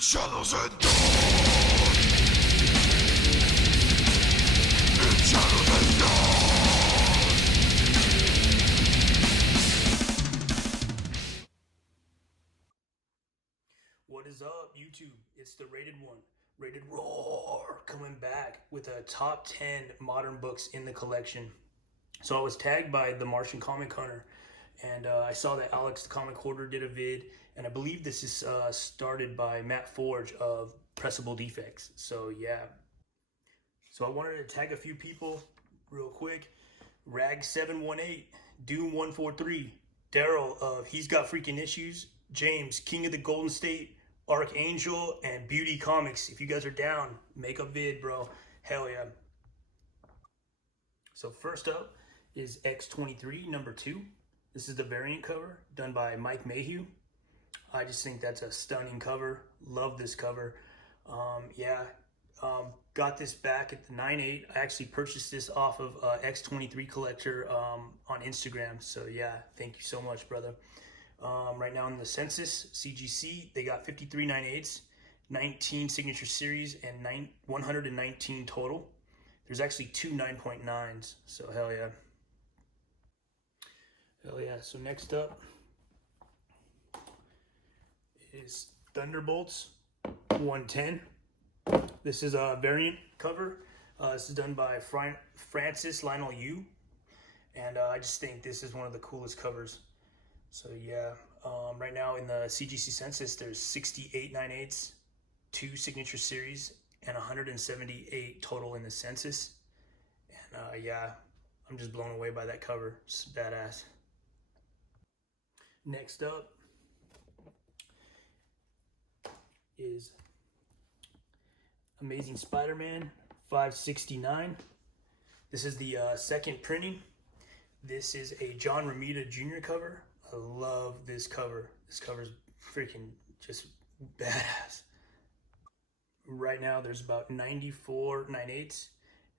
shadows and dawn. In shadows and dawn. What is up, YouTube? It's the Rated One, Rated Rawr, coming back with a top 10 modern books in the collection. So I was tagged by the Martian Comic Hunter, and I saw that Alex the Comic Hoarder did a vid, and I believe this is started by Matt Forge of Pressable Defects. So yeah, so I wanted to tag a few people real quick. Rag718, Doom143, Daryl of He's Got Freaking Issues, James, King of the Golden State, Archangel, and Beauty Comics. If you guys are down, make a vid, bro. Hell yeah. So first up is X23 number 2. This is the variant cover done by Mike Mayhew. I just think that's a stunning cover. Love this cover. Got this back at the 9.8. I actually purchased this off of X23 Collector on Instagram. So yeah, thank you so much, brother. Right now in the census, CGC, they got 53 9/8, 19 signature series, and 119 total. There's actually 2 9.9s, so hell yeah. Hell yeah. So next up is Thunderbolts 110. This is a variant cover. This is done by Francis Lionel Yu, and I just think this is one of the coolest covers. So yeah, right now in the CGC census, there's 68 9/8, 2 signature series, and 178 total in the census. And yeah, I'm just blown away by that cover. It's badass. Next up is Amazing Spider-Man 569. This is the second printing. This is a John Romita Jr. cover. I love this cover. This cover's freaking just badass. Right now there's about 94 9/8,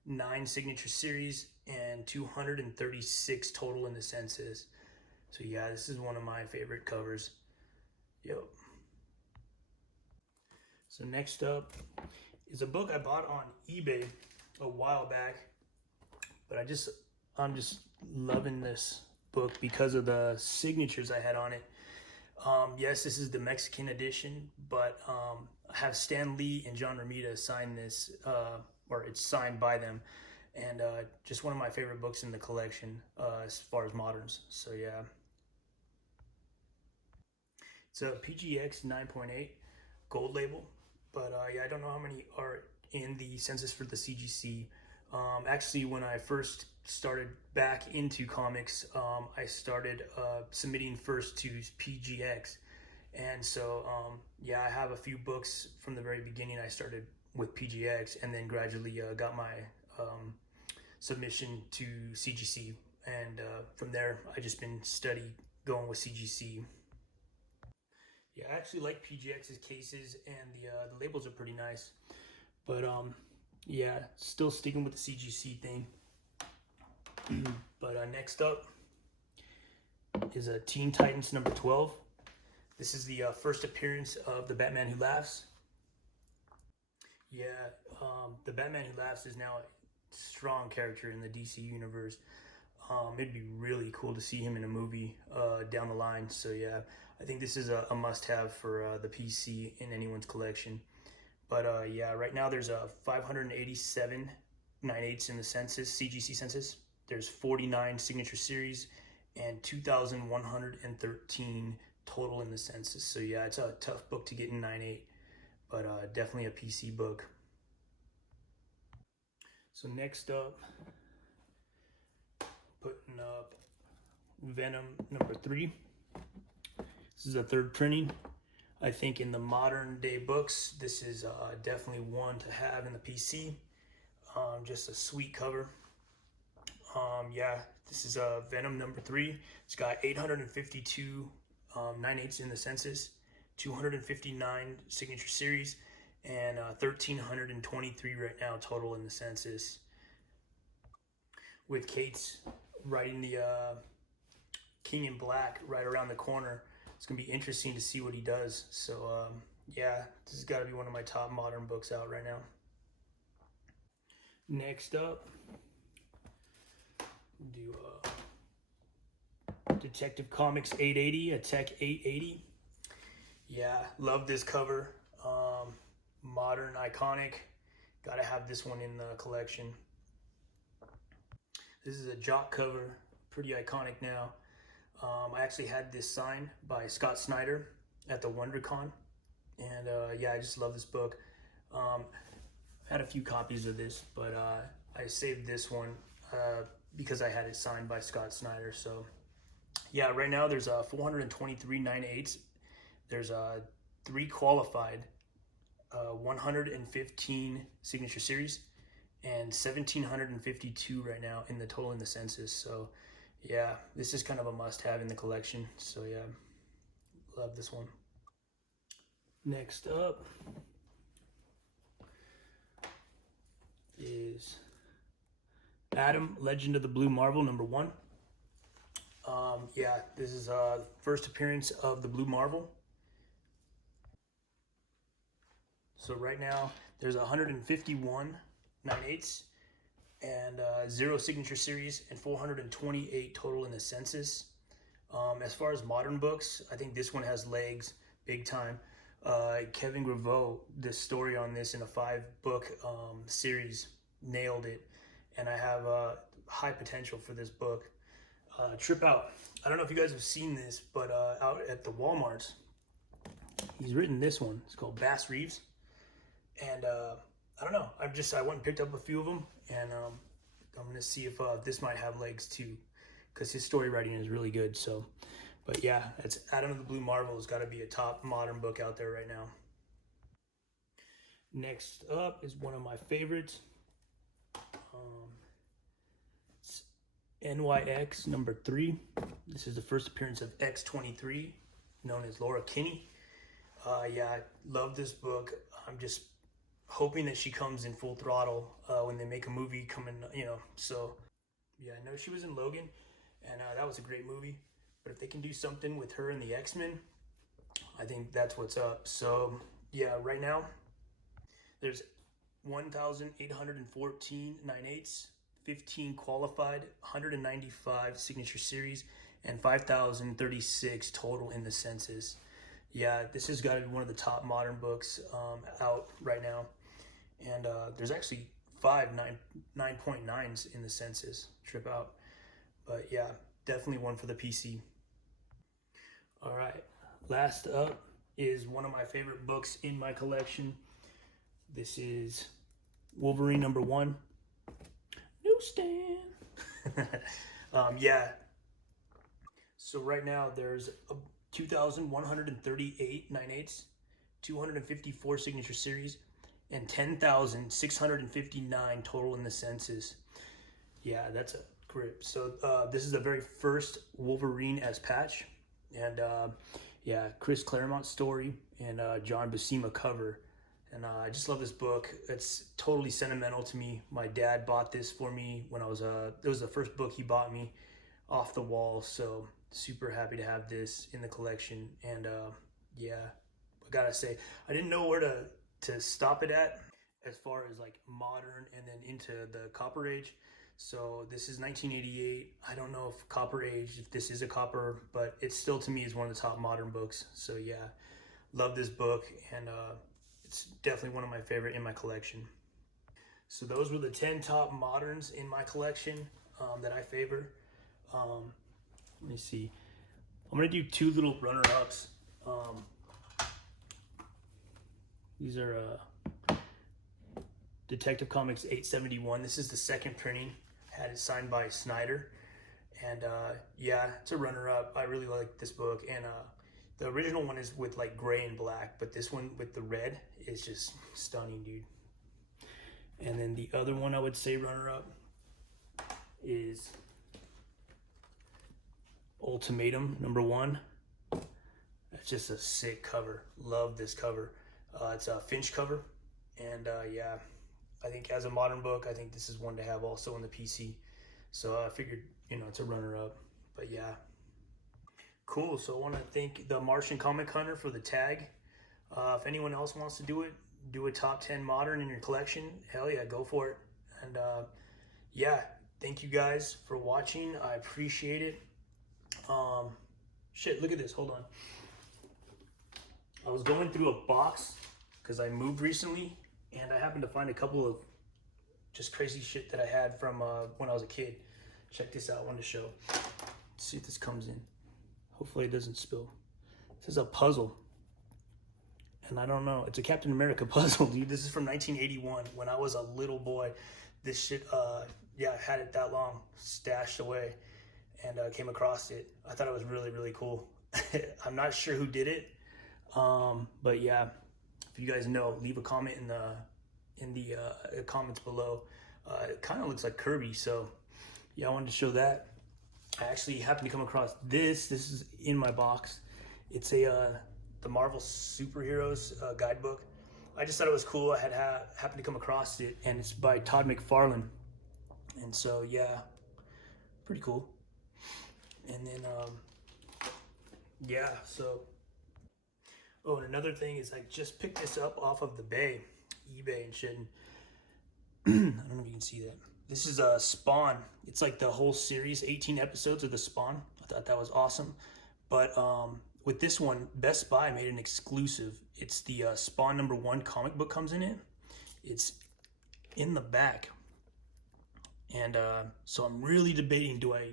9 signature series, and 236 total in the census. So yeah, this is one of my favorite covers. Yo. So next up is a book I bought on eBay a while back, but I'm just loving this book because of the signatures I had on it. Yes, this is the Mexican edition, but I have Stan Lee and John Romita sign this, or it's signed by them, and just one of my favorite books in the collection as far as moderns. So yeah, it's a PGX 9.8 gold label, but yeah, I don't know how many are in the census for the CGC. Actually, when I first started back into comics, I started submitting first to PGX, and so yeah, I have a few books from the very beginning. I started with PGX and then gradually got my submission to CGC, and from there I just been going with CGC. Yeah, I actually like PGX's cases, and the labels are pretty nice, but yeah, still sticking with the CGC thing. But next up is a Teen Titans number 12. This is the first appearance of the Batman Who Laughs. Yeah, the Batman Who Laughs is now a strong character in the DC universe. It'd be really cool to see him in a movie down the line. So yeah, I think this is a must-have for the PC in anyone's collection. But yeah, right now there's 587 9/8 in the census, CGC census. There's 49 signature series and 2,113 total in the census. So yeah, it's a tough book to get in 9/8, but definitely a PC book. So next up, putting up Venom number 3. This is a third printing. I think in the modern day books, this is definitely one to have in the PC. Just a sweet cover. Yeah, this is Venom number 3. It's got 852 9/8 in the census, 259 signature series, and 1,323 right now total in the census. With Kate's riding the King in Black right around the corner. It's gonna be interesting to see what he does. So Yeah, this has got to be one of my top modern books out right now. Next up, do Detective Comics 880, Attack 880. Yeah, love this cover. Modern, iconic. Gotta have this one in the collection. This is a jock cover, pretty iconic now. I actually had this signed by Scott Snyder at the WonderCon, and yeah, I just love this book. Had a few copies of this, but I saved this one because I had it signed by Scott Snyder. So yeah, right now there's 423 9/8. There's 3 qualified, 115 signature series, and 1,752 right now in the total in the census. So yeah, this is kind of a must-have in the collection. So yeah, love this one. Next up is Adam, Legend of the Blue Marvel, #1. Yeah, this is first appearance of the Blue Marvel. So right now there's 151 9/8 and 0 signature series and 428 total in the census. As far as modern books, I think this one has legs big time. Kevin Graveau, the story on this in a 5-book series, nailed it, and I have high potential for this book. Trip Out. I don't know if you guys have seen this, but out at the Walmarts, he's written this one. It's called Bass Reeves, and I don't know. I went and picked up a few of them, and I'm gonna see if this might have legs too, because his story writing is really good. So, but yeah, it's Adam of the Blue Marvel has got to be a top modern book out there right now. Next up is one of my favorites. It's NYX #3. This is the first appearance of X23, known as Laura Kinney. Yeah, I love this book. I'm just hoping that she comes in full throttle when they make a movie coming, So yeah, I know she was in Logan, and that was a great movie. But if they can do something with her and the X-Men, I think that's what's up. So yeah, right now there's 1,814 9/8, 15 qualified, 195 signature series, and 5,036 total in the census. Yeah, this has got to be one of the top modern books out right now. And there's actually 5 9.9s in the census. Trip Out. But yeah, definitely one for the PC. All right, last up is one of my favorite books in my collection. This is Wolverine #1. Newsstand. Yeah. So right now there's 2,138 9/8, 254 signature series, and 10,659 total in the census. Yeah, that's a grip. So this is the very first Wolverine as Patch, and yeah, Chris Claremont's story and John Buscema cover. And I just love this book. It's totally sentimental to me. My dad bought this for me when I was it was the first book he bought me off the wall. So super happy to have this in the collection. And yeah, I gotta say, I didn't know where to stop it at as far as like modern and then into the Copper Age. So this is 1988. I don't know if Copper Age, if this is a copper, but it still to me is one of the top modern books. So yeah, love this book, and it's definitely one of my favorite in my collection. So those were the 10 top moderns in my collection that I favor. Let me see. I'm gonna do 2 little runner-ups. These are Detective Comics 871. This is the second printing. Had it signed by Snyder, and yeah, it's a runner-up. I really like this book, and the original one is with like gray and black, but this one with the red is just stunning, dude. And then the other one I would say runner-up is Ultimatum #1. That's just a sick cover. Love this cover. It's a Finch cover, and yeah, I think as a modern book, I think this is one to have also in the PC. So I figured, it's a runner-up. But yeah, cool. So I want to thank the Martian Comic Hunter for the tag. If anyone else wants to do it, do a top 10 modern in your collection, hell yeah, go for it. And yeah, thank you guys for watching. I appreciate it. Shit, look at this. Hold on. I was going through a box because I moved recently, and I happened to find a couple of just crazy shit that I had from when I was a kid. Check this out. I wanted to show. Let's see if this comes in. Hopefully it doesn't spill. This is a puzzle. And I don't know. It's a Captain America puzzle, dude. This is from 1981 when I was a little boy. This shit, yeah, I had it that long, stashed away, and came across it. I thought it was really, really cool. I'm not sure who did it, but yeah, if you guys know, leave a comment in the comments below. It kind of looks like Kirby, so yeah, I wanted to show that. I actually happened to come across this. This is in my box. It's the Marvel Superheroes guidebook. I just thought it was cool. I had happened to come across it, and it's by Todd McFarlane. And so yeah, pretty cool. And then yeah, so oh, and another thing is I just picked this up off of the eBay and shit. And I don't know if you can see that. This is a Spawn. It's like the whole series, 18 episodes of the Spawn. I thought that was awesome. But with this one, Best Buy made an exclusive. It's the Spawn #1 comic book comes in it. It's in the back. And so I'm really debating, do I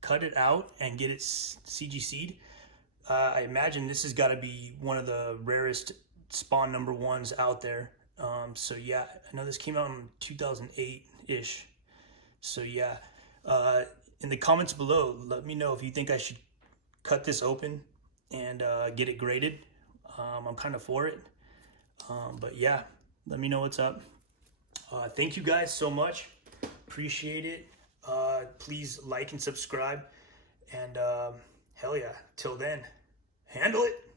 cut it out and get it CGC'd? I imagine this has got to be one of the rarest Spawn #1s out there. So yeah, I know this came out in 2008-ish. So yeah, in the comments below, let me know if you think I should cut this open and get it graded. I'm kind of for it. But yeah, let me know what's up. Thank you guys so much. Appreciate it. Please like and subscribe. And hell yeah, till then, handle it.